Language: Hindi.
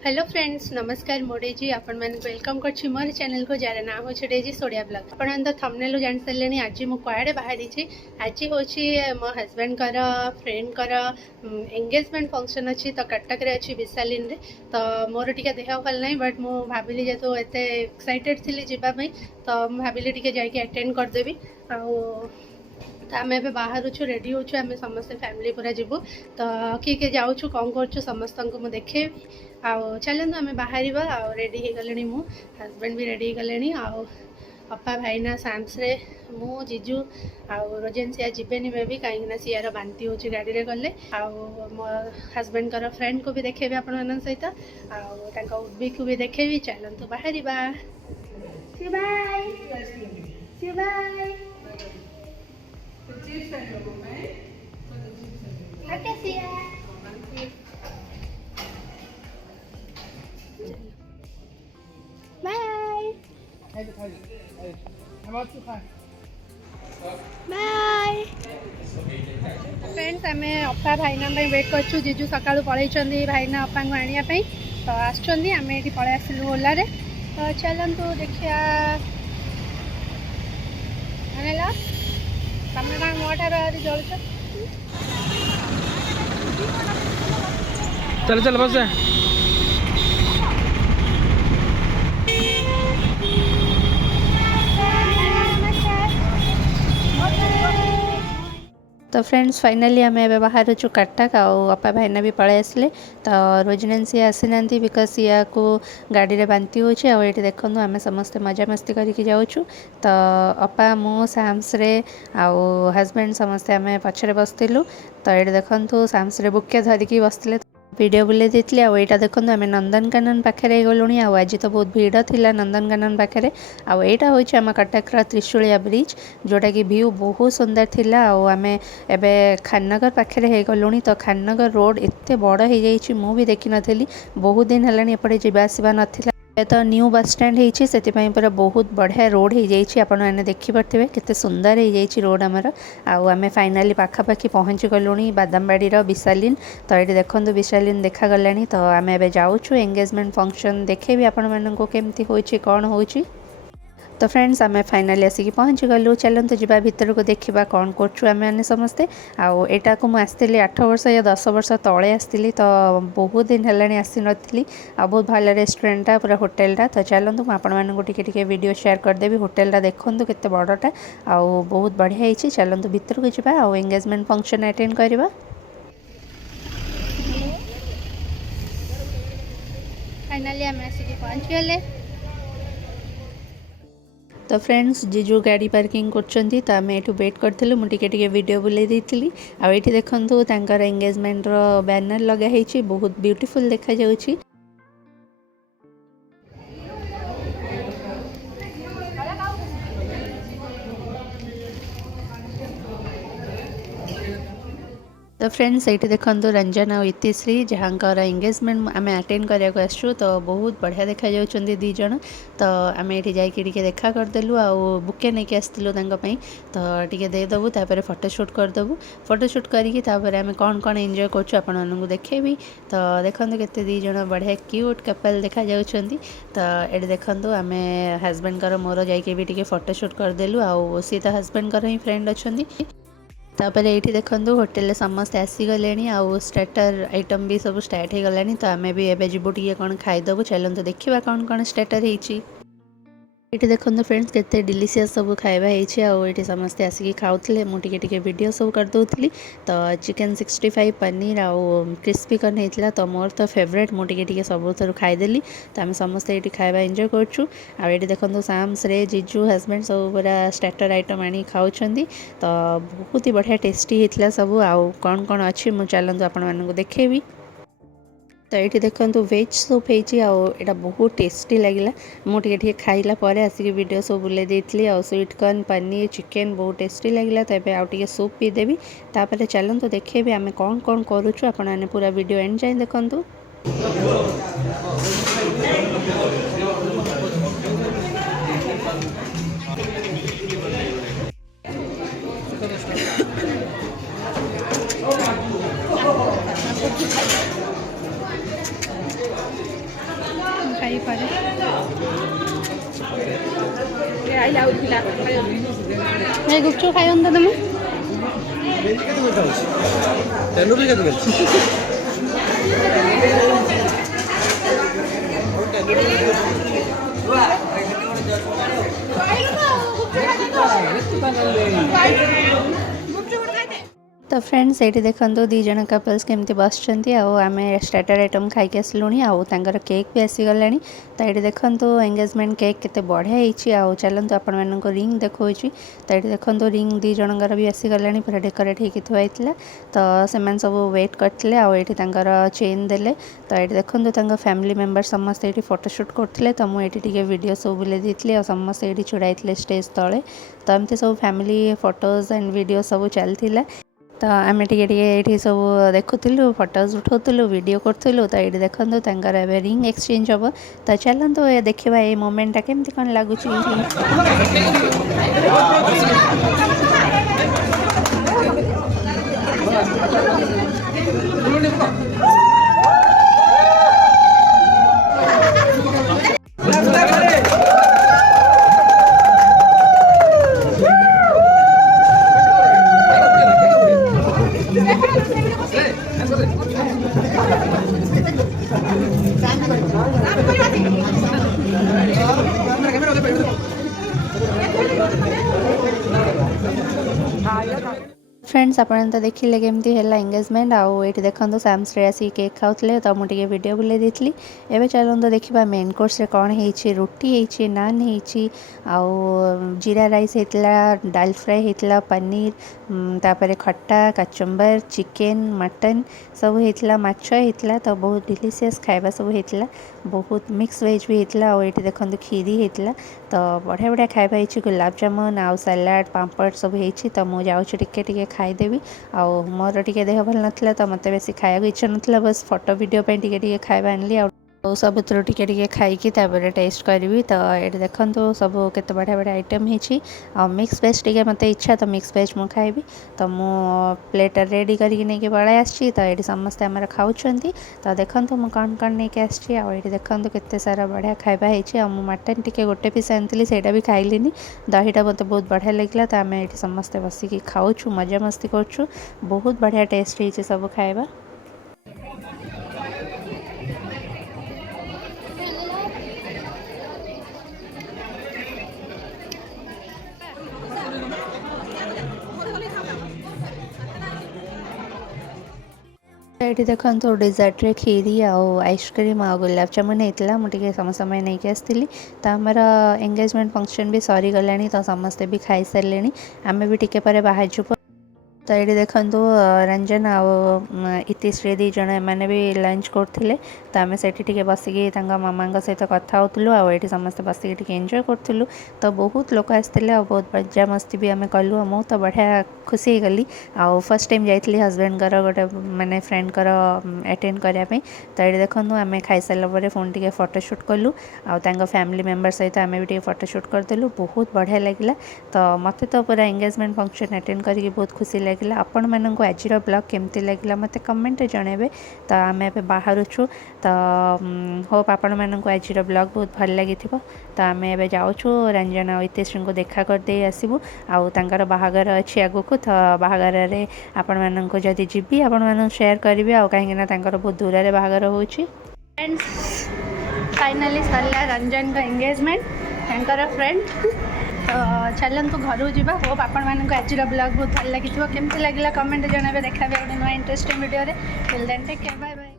हेलो फ्रेंड्स नमस्कार मो डेजी आपण मैंने वेलकम करछि मोर चैनल को जार ना हो डेजी सोडिया ब्लॉग आपण तो थंबनेल जान सारे आज मु कुआडे बाहरी आज हूँ मो हजबैंड कर फ्रेंड कर एंगेजमेंट फंक्शन अच्छी तो कटक रे अच्छी विशालीन रे तो मोर टिके देह भल ना बट मु भाविली जेतु एते एक्साइटेड थी जीवाई तो भाविली टिके जाके अटेंड करदेवी तो आम ए बाहर रेडी होचु आम समस्त फैमिली पूरा जीवु तो किए जाऊँ कौन कर समस्त को मुझे देखेबी आउ चलते आम बाहर रेडी हो गले मु हजबैंड भी रेडी हो गले अपा भाईना साम्स रे मु जीजू आउ रोजेन सिया जीवेनि मे भी कहीं सियार बांती हो गाड़ी रे गले आउ मो हजबैंड कर फ्रेंड को भी देखेबी आपण सहित आउ उर्वी को भी देखेबी चलतु बाहर बाय फ्रेंड्स आम अपा भाईना वेट कर जीजू सका पलि भाईना अपा को आने तो आम ये पलि आसलु ओला रे तो चलतु देखिया अनेला तमें क्या मो ठार जलुच चल चल बस तो फ्रेंड्स फाइनली आम ए बाहर कटक अपा भाईना भी पलि आसिले तो रोजनेन सी आसी ना बिकज सिया को गाड़ी रे बांती हो देखो आम समस्ते मजा मस्ती करके जाऊँ तो अपा मु साम्स रे आउ हजबैंड समस्ते आम पछरे बसलु तो ये देखु साम्स रे बुके धरिकी बसते वीडियो बुले देती आईटा देखो आम नंदनकानन पाखे गलु आज तो बहुत भीड़ थिला नंदनकानन पाखे आईटा हूँ आम कटक त्रिशूलिया ब्रिज जोटा कि व्यू बहुत सुंदर थिला आम एबे खाननगर पाखे गलु तो खाननगर रोड एत बड़ हो जाइए मु भी देखी नी बहुत दिन है एपटे जावासवा नाला तो न्यू बस स्टैंड होती से पूरा बहुत बढ़िया रोड हो जाइए आपण मैंने देखिपे केते सुंदर हो जाइए रोड आमर आम फाइनाली पाखापाखि पहुँची गलु बादामबाड़ी विशालीन तो ये देखो विशालीन देखा गला तो आम ए जाऊँ एंगेजमेंट फंक्शन देखेबी आपण मानक केमती होची कौन होची तो फ्रेंड्स आम फाइनाली आसिक पहुँची गलु चलते जावा भितर को देखा कौन कर समस्ते आईटा को मुझे 8 वर्ष या 10 वर्ष तले आसती तो बहुत दिन है आसी नी आ बहुत भल रेस्टोरेंटा पूरा होटेलटा तो चलते मुझे टे वीडियो शेयर करदेवी होटेलटा देखूँ केते बड़टा आउ बहुत बढ़िया होती चलते भितर को जावा आउ एंगेजमेंट फंक्शन अटेंड करवा फाइनाली आम आसिक पहुँची गले तो फ्रेंड्स जीजू गाड़ी पार्किंग करछंती तो आम एठू वेट करथिलु मु टिके वीडियो बुले देथिली आ एठी देखंतु तांकर एंगेजमेंट रो बैनर लगा हेछि बहुत ब्यूटीफुल देखा जाउछि तो फ्रेंड्स ये देखो रंजन और इतिश्री जहाँकर एंगेजमेंट आम अटेंड कराया आसु तो बहुत बढ़िया देखा जाउछंती दी जण तो आम ये जाकि देखा करदेलु आ बुके नहीं आसलु तो टिके देदेबू तापर फोटोशूट करदेबू फोटोशूट करके आम कौन कौन एंजॉय करछु आपण मानकु देखेबी तो देखो केते दी जण बढ़िया क्यूट कपल देखा जाउछंती तो ये देखो आम हजबैंड कर मोर जाकि भी टिके फोटोशूट करदेलु आ सी तो हजबैंड कर ही फ्रेंड अच्छी तापर ये देखो होटेल समस्त आसीगले आउ स्टार्टर आइटम भी सब स्टार्ट हो गलानी तो आम भी एवं जीवु टे कौन खाईदेबू चलते देखा कौन कौन स्टार्टर होती ये देखो फ्रेंड्स केते डिलीशियस सब खाଇବା ହେଇଛି ଆଉ ଏଠି ସମସ୍ତେ ଆସିକି ଖାଉଥିଲେ ମୁଁ ଟିକେ वीडियो सब कर दउथली तो चिकन 65 पनीर आउ क्रिस्पी कॉर्न ହେଇଥିଲା तो मोर तो फेवरेट मु ଟିକେ सब थरु खाईदेली तो आम समस्ते ये खाଇବା एंजॉय करछु आ ये देखो साम्स रे जीजू हजबैंड सब पूरा स्टार्टर आइटम आनी खाउछंदी तो बहुत ही बढ़िया टेस्टी ହେଇଥିଲା सब आउ कौन कौन अच्छी मु चलंतु आपण मानकु देखेबी तो ये देखो वेज सूप होता बहुत टेस्टी लगे मुझे खाइला आसिक वीडियो सब बुले देती आ स्वीट कॉर्न पनीर चिकेन बहुत टेस्टी लगे तो ये आउ सूप पीदेवी तापर चलते देखेबी आम कौन कौन करुचु आपने पूरा वीडियो एंड जाए देखु ଖାଇ ପାରେ ଏ ଗୁପଚୁପ ଖାଇବନି ତ ତମେ तो फ्रेंड्स ये देखो दी जन कपल्स केमती बस आम स्टार्टर आइटम खाई आसलुणी आर केक भी आसीगला तो ये देखो एंगेजमेंट केक केते बढ़िया होती चलते आपण मानक रिंग देखा तो ये देखो रिंग दी जनकर भी आसीगला पूरा डेकोरेट होता तो से सब वेट करते आईटी चेन देले तो ये देखो फैमिली मेंबर समस्त ये फोटोशूट करते तो मुझे वीडियो सब बुले दी समस्त ये छुड़ाई स्टेज तले तो एमती सब फैमिली फोटोज एंड वीडियो सब चलता तो आम टे सब देखुलु फोटोज उठाऊलु वीडियो करूँ तो ये देखो रिंग एक्सचेंज हम तो चलतु देखा ये मोमेंटा केमती कौन लगुच फ्रेंड्स आपन तो देखिले केमती है एंगेजमेंट आउ ये देखो सैम श्रेयासी केक खाऊले तो मुझे वीडियो बुले दी एवं चलते देखा मेन कोर्स रे कौन है रुटी है नान है आउ जीरा राइस होता डाल फ्राई होता पनीर तापर खट्टा कचुम्बर चिकेन मटन सब होता माछ होता तो बहुत डिलीशियस खाଇବା सब होता बहुत मिक्स वेज भी होता और ये देखो खीरी होता तो बढ़िया बढ़िया खाଇବା गुलाब जामुन आउ सलाड पापड़ सब होती तो मुझे जाऊँ टिके खाईदेवी आउ मोर टिके देह भल नाला तो मत बेसी खाया इच्छा नाला बस फोटो वीडियो टिके खाଇବା आनली सब टिके टिके खाई टेस्ट करी तो ये देखो सब केते बढ़िया बढ़िया आइटम है मिक्स वेज टिके मत इच्छा तो मिक्स वेज मु खाइबी तो मु प्लेट रेडी करके नहीं पड़े आसी तो ये समस्ते आम खाऊँ तो देखो मु कौन कौन नहीं आसी ये देखो केते सारा बढ़िया खाଇବା है मटन टिके गोटे पीस आनी से भी खाइलिनी दहीटा मत बहुत बढ़िया लगे तो आम ये समस्ते बसिकी खाऊँ मजा मस्ती करूँ बहुत बढ़िया टेस्ट है सब खाଇବା ये देखो डेजर्ट रे खीरी आउ आइसक्रीम आउ गुलाब जामुन होता मुझे समस्त नहीं आसती तो आमर एंगेजमेंट फंक्शन भी सरी गला तो समस्ते भी खाई सारे आम भी टिके पर बाहर जुब तो ये देखो रंजन आउ इतिश्री दी जन एम भी लंच करते तो आम से बसिकी मामा सहित कथा होलु आठ समस्त बसिकी एंजॉय करूँ तो बहुत लोग आसते बहुत मजा मस्ती भी आम कलु मु तो बढ़िया खुशी गली आउ फर्स्ट टाइम जाइली हजबैंड गोटे माने फ्रेंड अटेंड करने तो ये देखो आम खाई सारे फोन टे फोटोशूट कलु आउ फैमिली मेंबर सहित आम भी फोटोशूट करदेलु बहुत बढ़िया लगे तो मत तो पूरा एंगेजमेंट फंक्शन अटेंड करके बहुत खुशी लगे आपण मानक आज ब्लॉग केमती लगे मत कमेंट जनइबे तो आम ए बाहर छु तो होप आपण मानक आज ब्लॉग बहुत भल लगी तो आम ए जाऊँ रंजन और इतिश्री को देखा करदे आसबू आउर बाहागर अच्छी आगक तो बाहागर आपण मानक जदि जीवी आपण मानक शेयर करी आ कहीं बहुत दूर रे बाहागर हो फ्रेंड्स फाइनली सरला रंजन का एंगेजमेंट तांकर फ्रेंड तो चलतु घर जावा होप आपण मानक आज ब्लॉग बहुत भल लगी केमती लगे कमेंट जनइबे देखा गोटे नुआ interesting video till then take care bye bye.